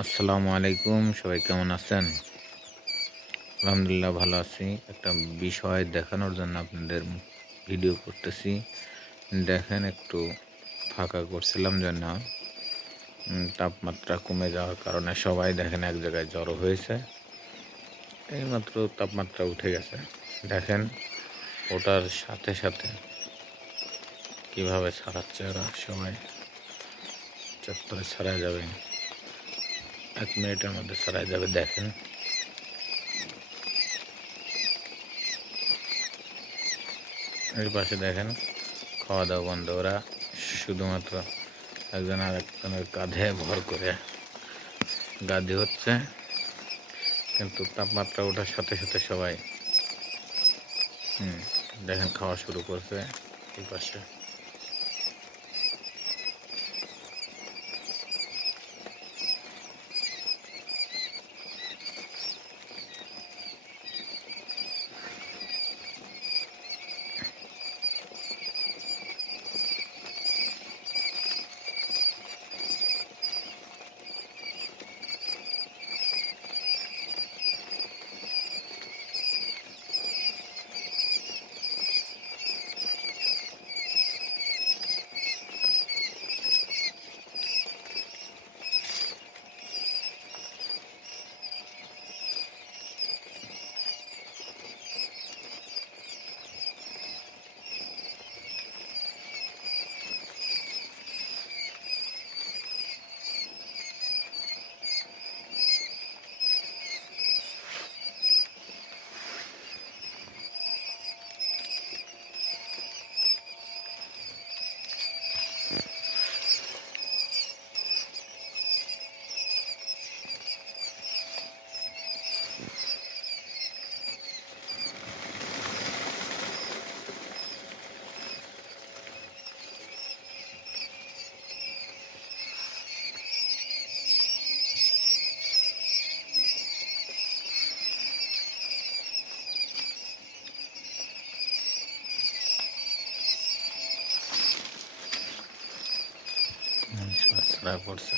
আসসালামু আলাইকুম সবাই কেমন আছেন? আলহামদুলিল্লাহ ভালো আছি। একটা বিষয় দেখানোর জন্য আপনাদের ভিডিও করতেছি। দেখেন একটু ফাঁকা করছিলাম উম, তাপমাত্রা কমে যাওয়ার কারণে সবাই দেখেন এক জায়গায় জড়ো হয়েছে। এইমাত্র তাপমাত্রা উঠে গেছে। দেখেন ওটার সাথে সাথে কীভাবে ছাড়াচ্ছে ওরা সবাই চত্বরে ছাড়া যাবে। এক মিনিটের মধ্যে ছাড়াই যাবে, দেখেন। এর পাশে দেখেন খাওয়া দাওয়া বন্ধ। ওরা শুধুমাত্র একজন আর একজনের কাঁধে ভর করে গাদি হচ্ছে, কিন্তু তাপমাত্রা ওঠার সাথে সাথে সবাই, হুম, দেখেন, খাওয়া শুরু করছে এই পাশে। পড়ছে